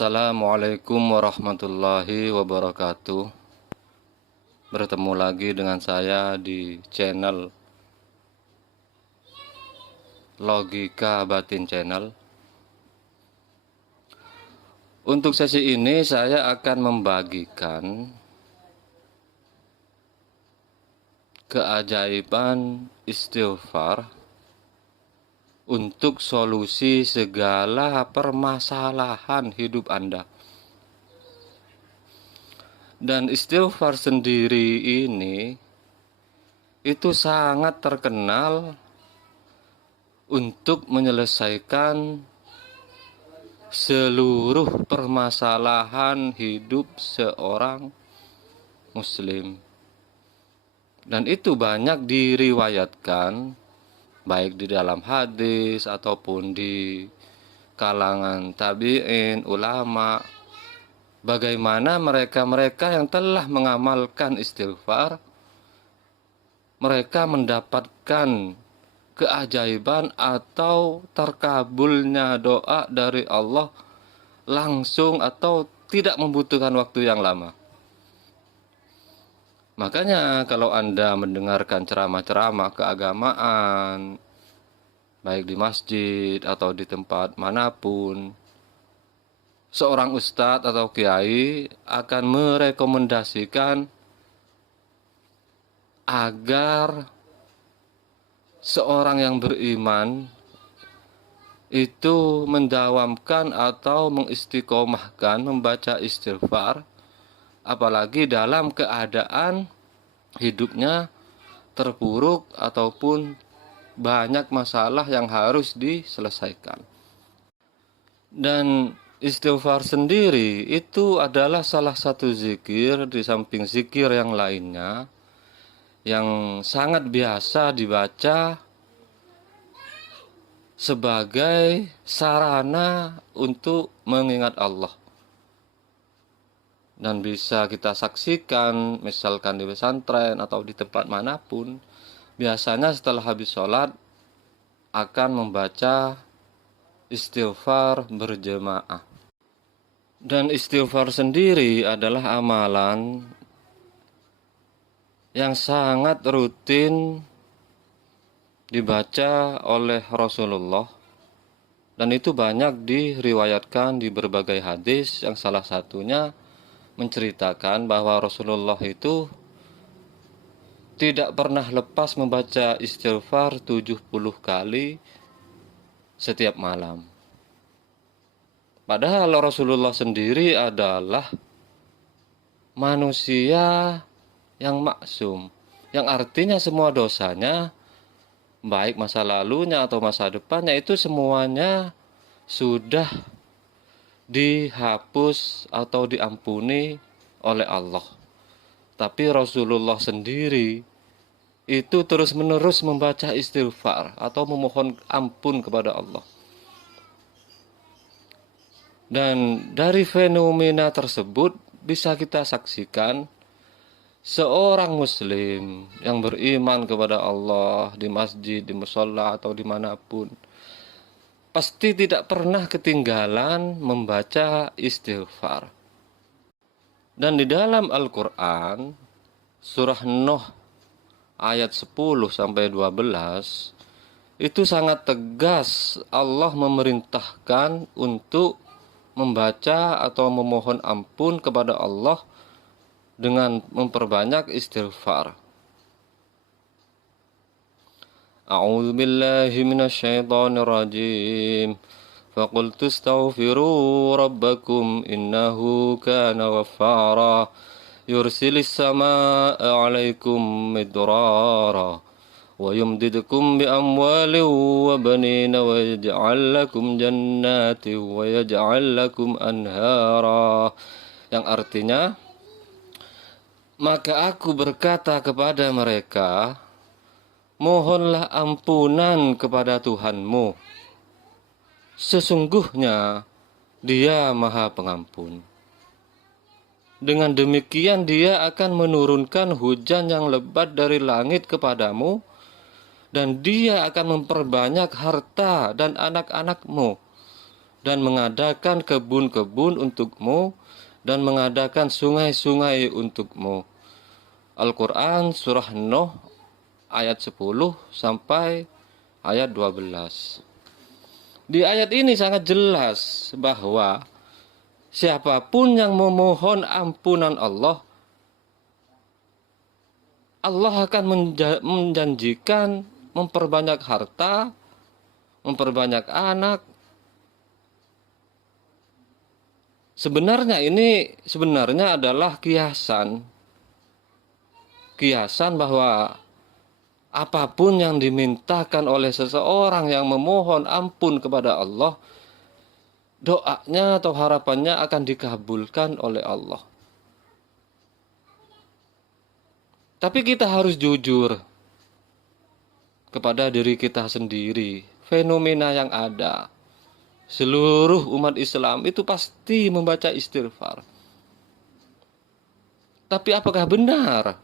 Assalamualaikum warahmatullahi wabarakatuh. Bertemu lagi dengan saya di channel Logika Batin Channel. Untuk sesi ini saya akan membagikan keajaiban istighfar untuk solusi segala permasalahan hidup Anda. Dan istighfar sendiri ini itu sangat terkenal untuk menyelesaikan seluruh permasalahan hidup seorang muslim. Dan itu banyak diriwayatkan baik di dalam hadis ataupun di kalangan tabi'in, ulama, bagaimana mereka yang telah mengamalkan istighfar, mereka mendapatkan keajaiban atau terkabulnya doa dari Allah langsung atau tidak membutuhkan waktu yang lama. Makanya kalau Anda mendengarkan ceramah-ceramah keagamaan, baik di masjid atau di tempat manapun, seorang ustadz atau kiai akan merekomendasikan agar seorang yang beriman itu mendawamkan atau mengistiqomahkan membaca istighfar, apalagi dalam keadaan hidupnya terpuruk ataupun banyak masalah yang harus diselesaikan. Dan istighfar sendiri itu adalah salah satu zikir di samping zikir yang lainnya yang sangat biasa dibaca sebagai sarana untuk mengingat Allah. Dan bisa kita saksikan misalkan di pesantren atau di tempat manapun, biasanya setelah habis sholat akan membaca istighfar berjemaah. Dan istighfar sendiri adalah amalan yang sangat rutin dibaca oleh Rasulullah, dan itu banyak diriwayatkan di berbagai hadis, yang salah satunya menceritakan bahwa Rasulullah itu tidak pernah lepas membaca istighfar 70 kali setiap malam. Padahal Rasulullah sendiri adalah manusia yang maksum, yang artinya semua dosanya, baik masa lalunya atau masa depannya, itu semuanya sudah dihapus atau diampuni oleh Allah. Tapi Rasulullah sendiri itu terus-menerus membaca istighfar atau memohon ampun kepada Allah. Dan dari fenomena tersebut bisa kita saksikan seorang muslim yang beriman kepada Allah di masjid, di musholla atau dimanapun, pasti tidak pernah ketinggalan membaca istighfar. Dan di dalam Al-Quran surah Nuh ayat 10-12 itu sangat tegas Allah memerintahkan untuk membaca atau memohon ampun kepada Allah dengan memperbanyak istighfar. A'udzu billahi minasyaitonir rajim. Faqultu astaghfiru rabbakum innahu kana ghaffara yursilis samaa'a 'alaikum midrara wa yumdidukum bi amwalin wa banina wa yaj'al lakum jannatin wa yaj'al lakum anhara, yang artinya, maka aku berkata kepada mereka, mohonlah ampunan kepada Tuhanmu, sesungguhnya Dia Maha Pengampun. Dengan demikian Dia akan menurunkan hujan yang lebat dari langit kepadamu, dan Dia akan memperbanyak harta dan anak-anakmu, dan mengadakan kebun-kebun untukmu dan mengadakan sungai-sungai untukmu. Al-Quran surah Nuh ayat 10 sampai ayat 12. Di ayat ini sangat jelas bahwa siapapun yang memohon ampunan Allah, Allah akan menjanjikan memperbanyak harta, memperbanyak anak. Sebenarnya ini adalah kiasan bahwa apapun yang dimintakan oleh seseorang yang memohon ampun kepada Allah, doanya atau harapannya akan dikabulkan oleh Allah. Tapi kita harus jujur kepada diri kita sendiri. Fenomena yang ada, seluruh umat Islam itu pasti membaca istighfar. Tapi apakah benar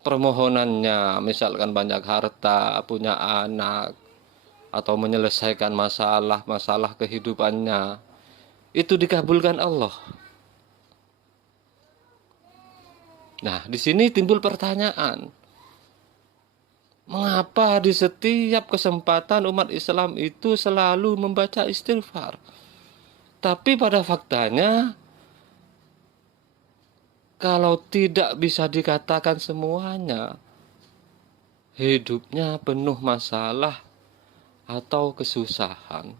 permohonannya, misalkan banyak harta, punya anak, atau menyelesaikan masalah kehidupannya, itu dikabulkan Allah? Nah, di sini timbul pertanyaan. Mengapa di setiap kesempatan umat Islam itu selalu membaca istighfar? Tapi pada faktanya, kalau tidak bisa dikatakan semuanya, hidupnya penuh masalah atau kesusahan.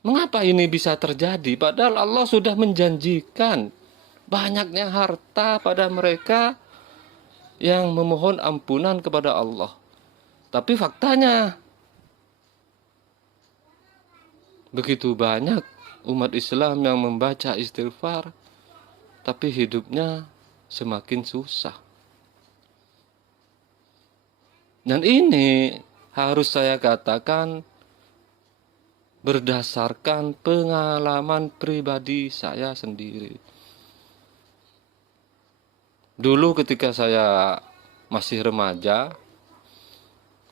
Mengapa ini bisa terjadi? Padahal Allah sudah menjanjikan banyaknya harta pada mereka yang memohon ampunan kepada Allah. Tapi faktanya, begitu banyak umat Islam yang membaca istighfar, tapi hidupnya semakin susah. Dan ini harus saya katakan berdasarkan pengalaman pribadi saya sendiri. Dulu ketika saya masih remaja,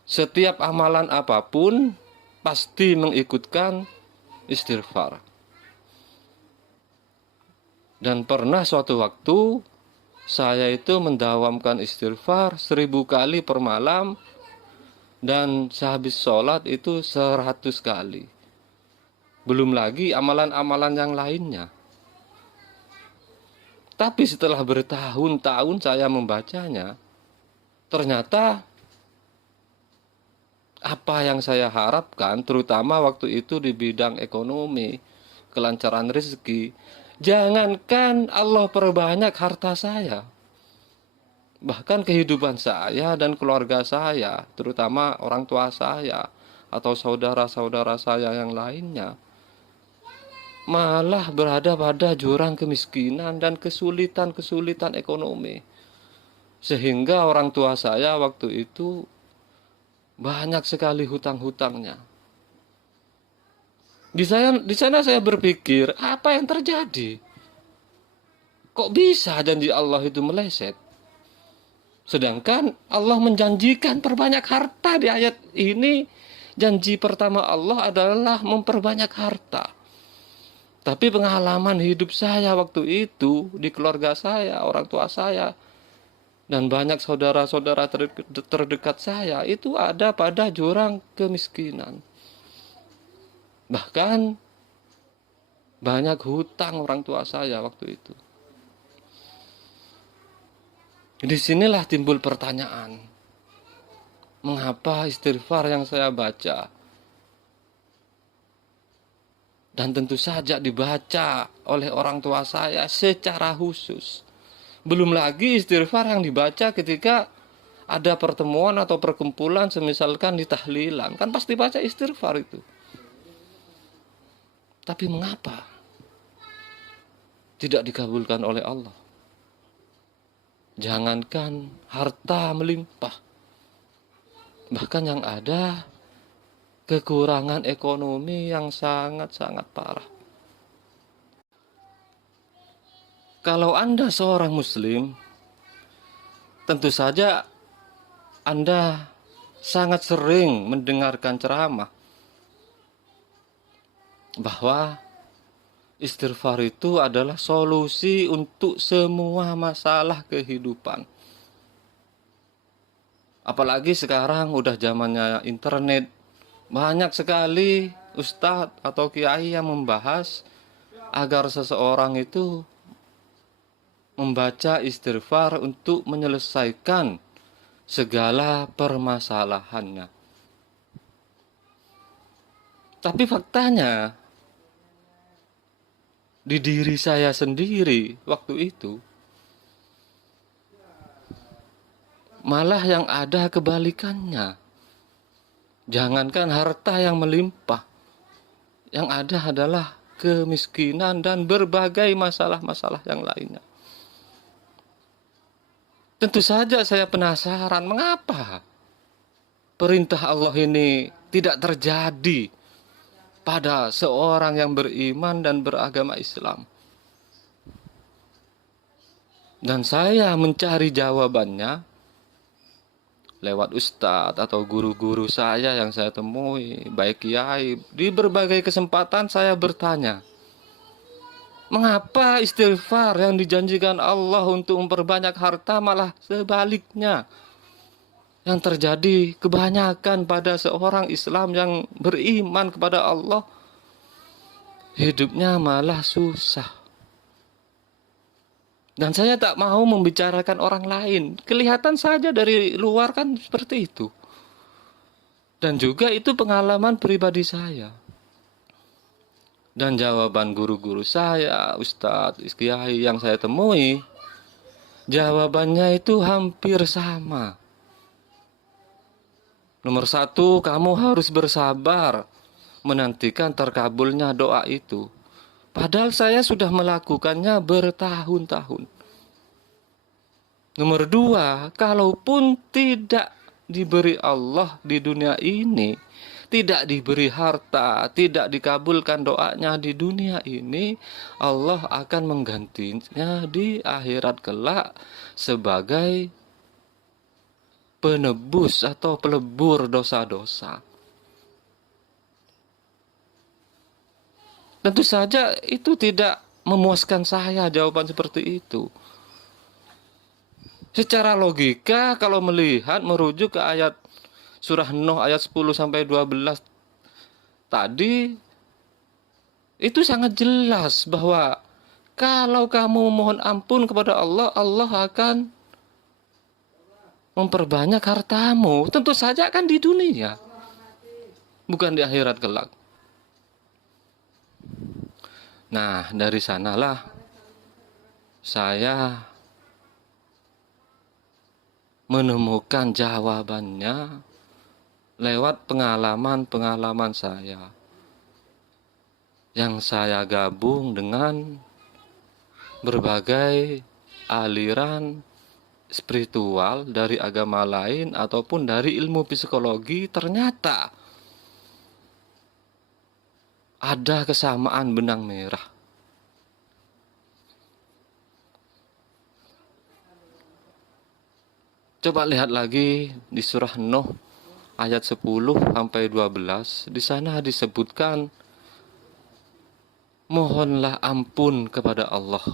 setiap amalan apapun pasti mengikutkan istighfar. Dan pernah suatu waktu saya itu mendawamkan istighfar 1000 kali per malam, dan sehabis sholat itu 100 kali. Belum lagi amalan-amalan yang lainnya. Tapi setelah bertahun-tahun saya membacanya, ternyata apa yang saya harapkan, terutama waktu itu di bidang ekonomi, kelancaran rezeki, jangankan Allah perbanyak harta saya, bahkan kehidupan saya dan keluarga saya, terutama orang tua saya atau saudara-saudara saya yang lainnya, malah berada pada jurang kemiskinan dan kesulitan ekonomi. Sehingga orang tua saya waktu itu banyak sekali hutang-hutangnya. Di sana saya berpikir, apa yang terjadi? Kok bisa janji Allah itu meleset? Sedangkan Allah menjanjikan perbanyak harta di ayat ini. Janji pertama Allah adalah memperbanyak harta. Tapi pengalaman hidup saya waktu itu, di keluarga saya, orang tua saya, dan banyak saudara-saudara terdekat saya, itu ada pada jurang kemiskinan. Bahkan banyak hutang orang tua saya waktu itu. Disinilah timbul pertanyaan, mengapa istighfar yang saya baca, dan tentu saja dibaca oleh orang tua saya secara khusus, belum lagi istighfar yang dibaca ketika ada pertemuan atau perkumpulan, semisalkan di tahlilan, kan pasti baca istighfar itu. Tapi mengapa tidak dikabulkan oleh Allah? Jangankan harta melimpah, bahkan yang ada kekurangan ekonomi yang sangat-sangat parah. Kalau Anda seorang Muslim, tentu saja Anda sangat sering mendengarkan ceramah bahwa istighfar itu adalah solusi untuk semua masalah kehidupan. Apalagi sekarang udah zamannya internet, banyak sekali ustadz atau kiai yang membahas agar seseorang itu membaca istighfar untuk menyelesaikan segala permasalahannya. Tapi faktanya, di diri saya sendiri waktu itu, malah yang ada kebalikannya. Jangankan harta yang melimpah, yang ada adalah kemiskinan dan berbagai masalah-masalah yang lainnya. Tentu saja saya penasaran mengapa perintah Allah ini tidak terjadi pada seorang yang beriman dan beragama Islam. Dan saya mencari jawabannya lewat ustadz atau guru-guru saya yang saya temui, baik kiai. Di berbagai kesempatan saya bertanya, mengapa istighfar yang dijanjikan Allah untuk memperbanyak harta malah sebaliknya? Yang terjadi kebanyakan pada seorang Islam yang beriman kepada Allah, hidupnya malah susah. Dan saya tak mau membicarakan orang lain. Kelihatan saja dari luar kan seperti itu. Dan juga itu pengalaman pribadi saya. Dan jawaban guru-guru saya, ustadz, kiai yang saya temui, jawabannya itu hampir sama. Nomor satu, kamu harus bersabar menantikan terkabulnya doa itu. Padahal saya sudah melakukannya bertahun-tahun. Nomor dua, kalaupun tidak diberi Allah di dunia ini, tidak diberi harta, tidak dikabulkan doanya di dunia ini, Allah akan menggantinya di akhirat kelak sebagai penebus atau pelebur dosa-dosa. Tentu saja itu tidak memuaskan saya jawaban seperti itu. Secara logika kalau melihat merujuk ke ayat surah Nuh ayat 10 sampai 12 tadi, itu sangat jelas bahwa kalau kamu mohon ampun kepada Allah, Allah akan memperbanyak hartamu. Tentu saja kan di dunia, bukan di akhirat kelak. Nah, dari sanalah saya menemukan jawabannya lewat pengalaman-pengalaman saya yang saya gabung dengan berbagai aliran spiritual dari agama lain ataupun dari ilmu psikologi. Ternyata ada kesamaan benang merah. Coba lihat lagi di surah Nuh ayat 10 sampai 12. Di sana disebutkan mohonlah ampun kepada Allah.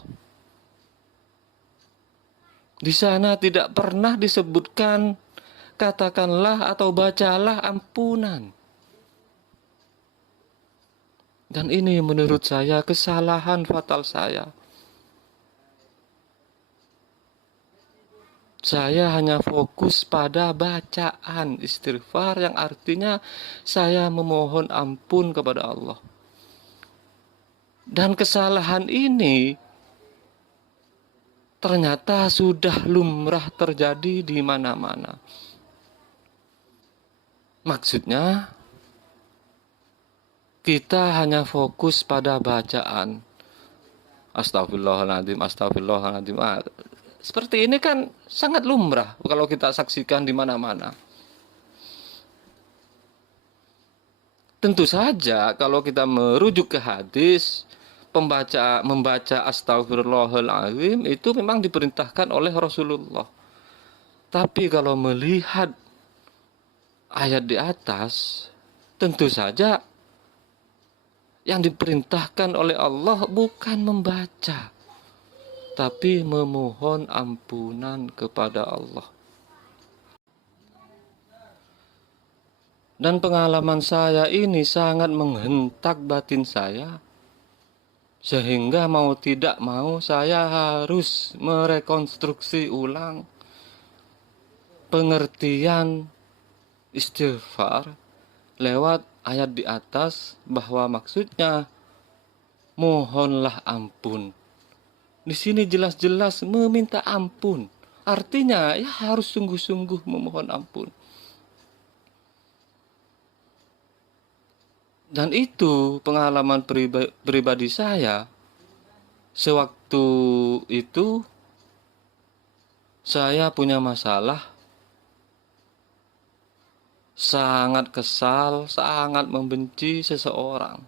Di sana tidak pernah disebutkan katakanlah atau bacalah ampunan. Dan ini menurut saya kesalahan fatal saya. Saya hanya fokus pada bacaan istighfar yang artinya saya memohon ampun kepada Allah. Dan kesalahan ini ternyata sudah lumrah terjadi di mana-mana. Maksudnya, kita hanya fokus pada bacaan. Astagfirullahaladzim, astagfirullahaladzim. Seperti ini kan sangat lumrah kalau kita saksikan di mana-mana. Tentu saja kalau kita merujuk ke hadis, membaca astagfirullahaladzim itu memang diperintahkan oleh Rasulullah. Tapi kalau melihat ayat di atas, tentu saja Yang diperintahkan oleh Allah bukan membaca, tapi memohon ampunan kepada Allah. Dan pengalaman saya ini sangat menghentak batin saya, sehingga mau tidak mau saya harus merekonstruksi ulang pengertian istighfar lewat ayat di atas, bahwa maksudnya mohonlah ampun. Di sini jelas-jelas meminta ampun. Artinya ya harus sungguh-sungguh memohon ampun. Dan itu pengalaman pribadi saya. Sewaktu itu saya punya masalah, sangat kesal, sangat membenci seseorang.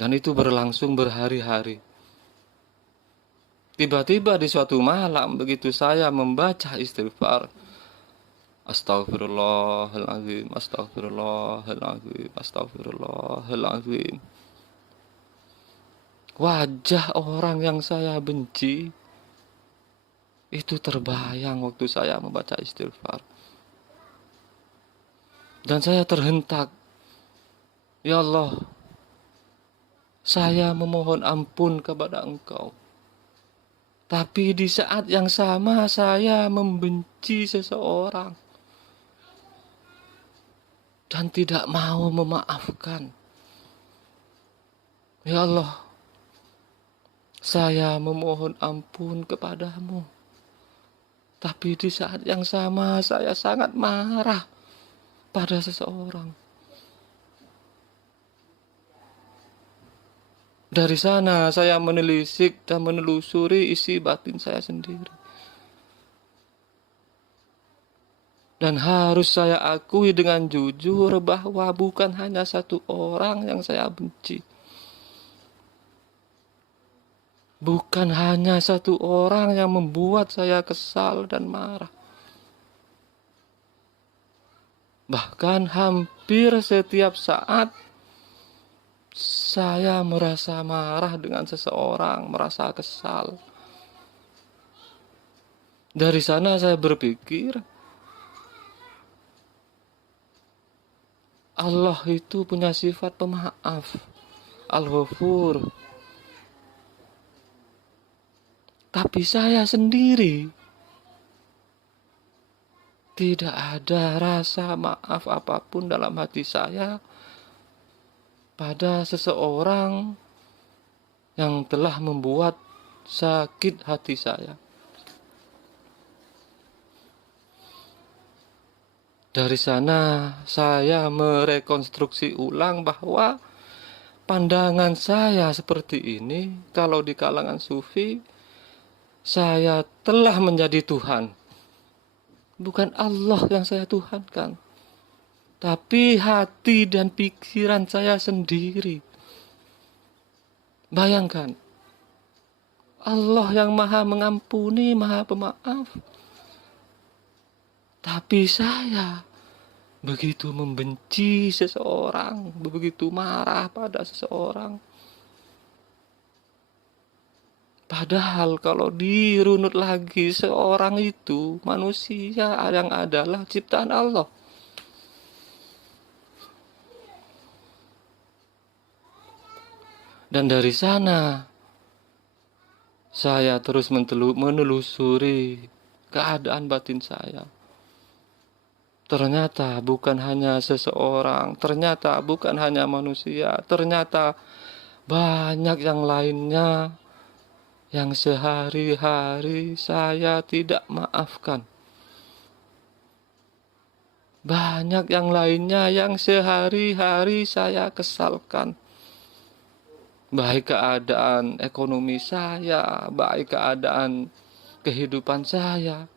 Dan itu berlangsung berhari-hari. Tiba-tiba di suatu malam begitu saya membaca istighfar, Astaghfirullahaladzim, Astaghfirullahaladzim, Astaghfirullahaladzim, wajah orang yang saya benci itu terbayang waktu saya membaca istighfar. Dan saya terhentak, ya Allah, saya memohon ampun kepada Engkau. Tapi di saat yang sama saya membenci seseorang dan tidak mau memaafkan. Ya Allah, saya memohon ampun kepadamu. Tapi di saat yang sama saya sangat marah pada seseorang. Dari sana saya menelisik dan menelusuri isi batin saya sendiri. Dan harus saya akui dengan jujur bahwa bukan hanya satu orang yang saya benci. Bukan hanya satu orang yang membuat saya kesal dan marah. Bahkan hampir setiap saat saya merasa marah dengan seseorang, merasa kesal. Dari sana saya berpikir, Allah itu punya sifat pemaaf, Al-Ghafur. Tapi saya sendiri tidak ada rasa maaf apapun dalam hati saya pada seseorang yang telah membuat sakit hati saya. Dari sana saya merekonstruksi ulang bahwa pandangan saya seperti ini, kalau di kalangan sufi, saya telah menjadi Tuhan. Bukan Allah yang saya tuhankan, tapi hati dan pikiran saya sendiri. Bayangkan, Allah yang maha mengampuni, maha pemaaf. Tapi saya begitu membenci seseorang, begitu marah pada seseorang. Padahal kalau dirunut lagi, seorang itu manusia yang adalah ciptaan Allah. Dan dari sana saya terus menelusuri keadaan batin saya. Ternyata bukan hanya seseorang, ternyata bukan hanya manusia, ternyata banyak yang lainnya yang sehari-hari saya tidak maafkan. Banyak yang lainnya yang sehari-hari saya kesalkan. Baik keadaan ekonomi saya, baik keadaan kehidupan saya.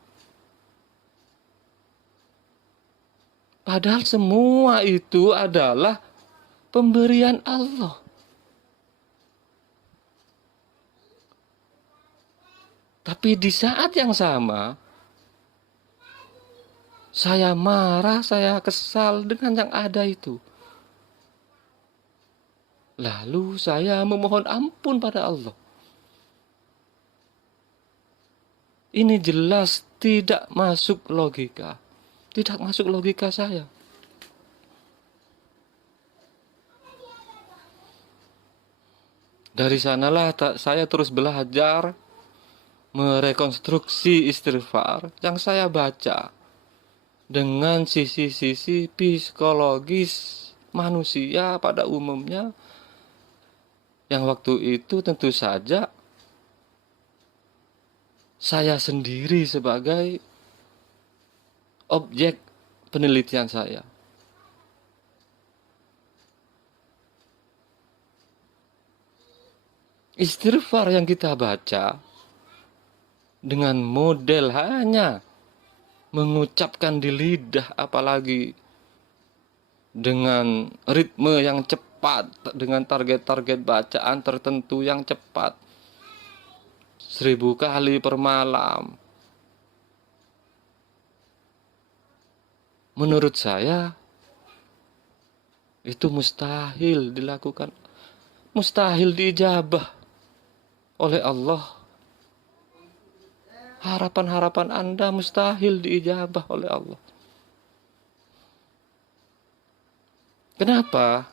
Padahal semua itu adalah pemberian Allah. Tapi di saat yang sama, saya marah, saya kesal dengan yang ada itu. Lalu saya memohon ampun pada Allah. Ini jelas tidak masuk logika. Tidak masuk logika saya. Dari sanalah saya terus belajar merekonstruksi istighfar yang saya baca dengan sisi-sisi psikologis manusia pada umumnya, yang waktu itu tentu saja saya sendiri sebagai objek penelitian saya. Istighfar yang kita baca dengan model hanya mengucapkan di lidah, apalagi dengan ritme yang cepat, dengan target-target bacaan tertentu yang cepat, 1000 kali per malam. Menurut saya itu mustahil dilakukan, mustahil diijabah oleh Allah. Harapan-harapan Anda mustahil diijabah oleh Allah. Kenapa?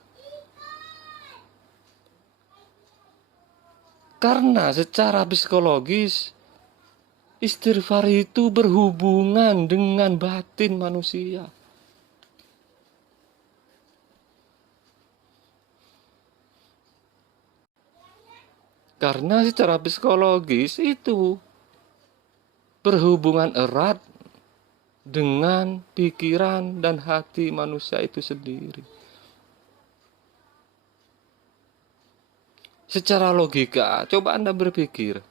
Karena secara psikologis istighfar itu berhubungan dengan batin manusia. Karena secara psikologis itu berhubungan erat dengan pikiran dan hati manusia itu sendiri. Secara logika, coba Anda berpikir.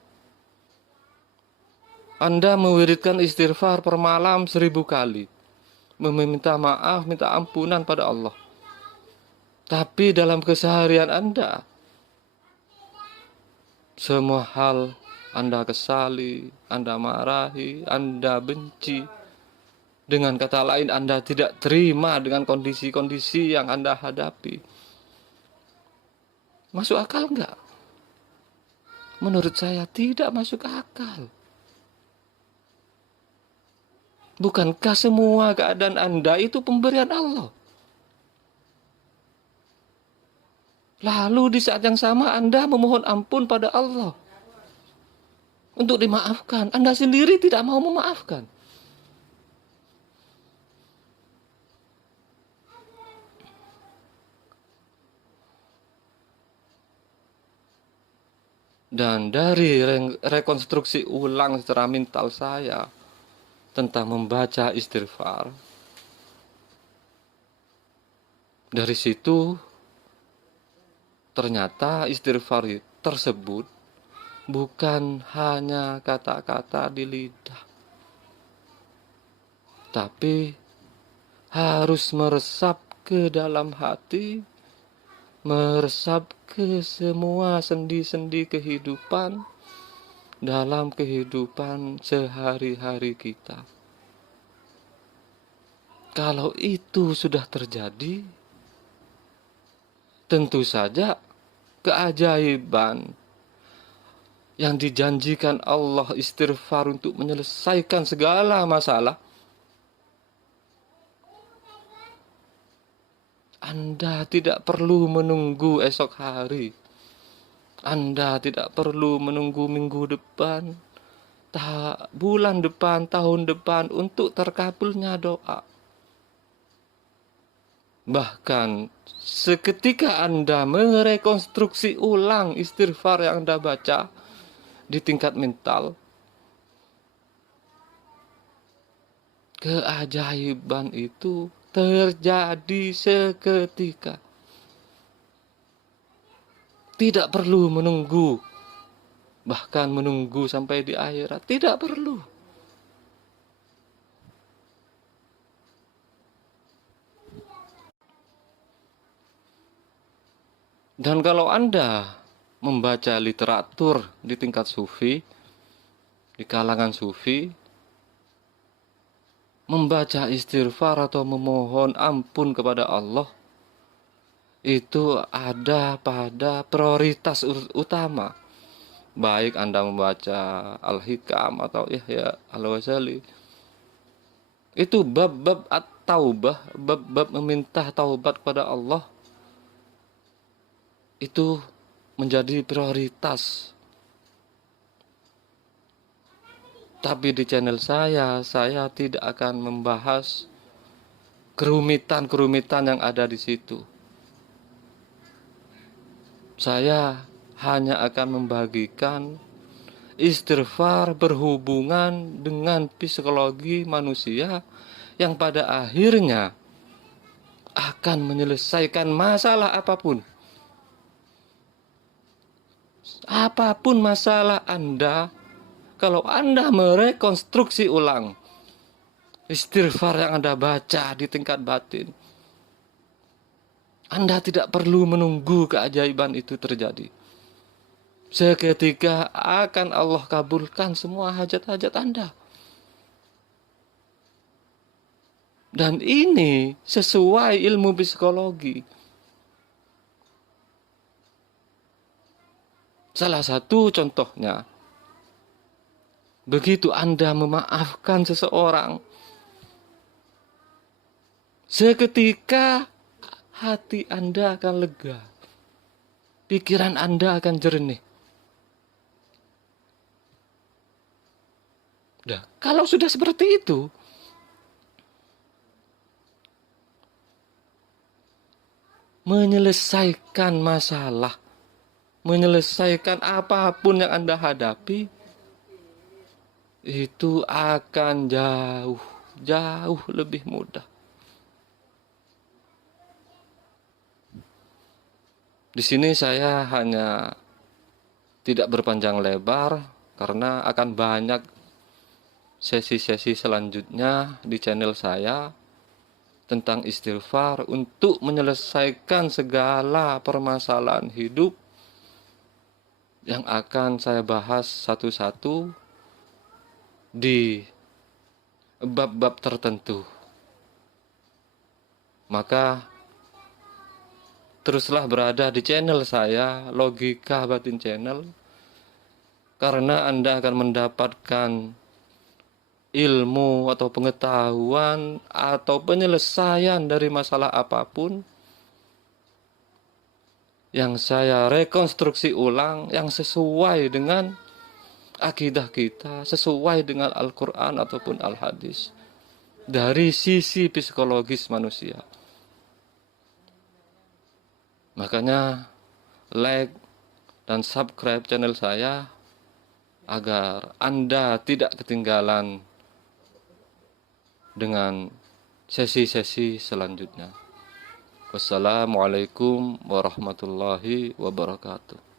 Anda mewiridkan istighfar per malam 1000 kali, meminta maaf, minta ampunan pada Allah. Tapi dalam keseharian Anda, semua hal Anda kesali, Anda marahi, Anda benci. Dengan kata lain, Anda tidak terima dengan kondisi-kondisi yang Anda hadapi. Masuk akal enggak? Menurut saya tidak masuk akal. Bukankah semua keadaan Anda itu pemberian Allah? Lalu di saat yang sama Anda memohon ampun pada Allah untuk dimaafkan. Anda sendiri tidak mau memaafkan. Dan dari rekonstruksi ulang secara mental saya tentang membaca istighfar, dari situ ternyata istighfar tersebut bukan hanya kata-kata di lidah, tapi harus meresap ke dalam hati, meresap ke semua sendi-sendi kehidupan dalam kehidupan sehari-hari kita. Kalau itu sudah terjadi, tentu saja keajaiban yang dijanjikan Allah istighfar untuk menyelesaikan segala masalah, Anda tidak perlu menunggu esok hari. Anda tidak perlu menunggu minggu depan, bulan depan, tahun depan untuk terkabulnya doa. Bahkan seketika Anda merekonstruksi ulang istighfar yang Anda baca di tingkat mental, keajaiban itu terjadi seketika. Tidak perlu menunggu, bahkan menunggu sampai di akhirat, tidak perlu. Dan kalau Anda membaca literatur di tingkat sufi, di kalangan sufi, membaca istighfar atau memohon ampun kepada Allah itu ada pada prioritas utama. Baik Anda membaca Al-Hikam atau Ihya Al-Ghazali, itu bab-bab at-taubah, bab-bab meminta taubat kepada Allah, itu menjadi prioritas. Tapi di channel saya tidak akan membahas kerumitan-kerumitan yang ada di situ. Saya hanya akan membagikan istighfar berhubungan dengan psikologi manusia yang pada akhirnya akan menyelesaikan masalah apapun. Apapun masalah Anda, kalau Anda merekonstruksi ulang istighfar yang Anda baca di tingkat batin, Anda tidak perlu menunggu keajaiban itu terjadi. Seketika akan Allah kabulkan semua hajat-hajat Anda. Dan ini sesuai ilmu psikologi. Salah satu contohnya, begitu Anda memaafkan seseorang, seketika hati Anda akan lega, pikiran Anda akan jernih. Nah, kalau sudah seperti itu, menyelesaikan masalah, menyelesaikan apapun yang Anda hadapi, itu akan jauh lebih mudah. Di sini saya hanya tidak berpanjang lebar karena akan banyak sesi-sesi selanjutnya di channel saya tentang istighfar untuk menyelesaikan segala permasalahan hidup yang akan saya bahas satu-satu di bab-bab tertentu. Maka teruslah berada di channel saya, Logika Batin Channel, karena Anda akan mendapatkan ilmu atau pengetahuan atau penyelesaian dari masalah apapun yang saya rekonstruksi ulang, yang sesuai dengan akidah kita, sesuai dengan Al-Quran ataupun Al-Hadis dari sisi psikologis manusia. Makanya like dan subscribe channel saya agar Anda tidak ketinggalan dengan sesi-sesi selanjutnya. Wassalamualaikum warahmatullahi wabarakatuh.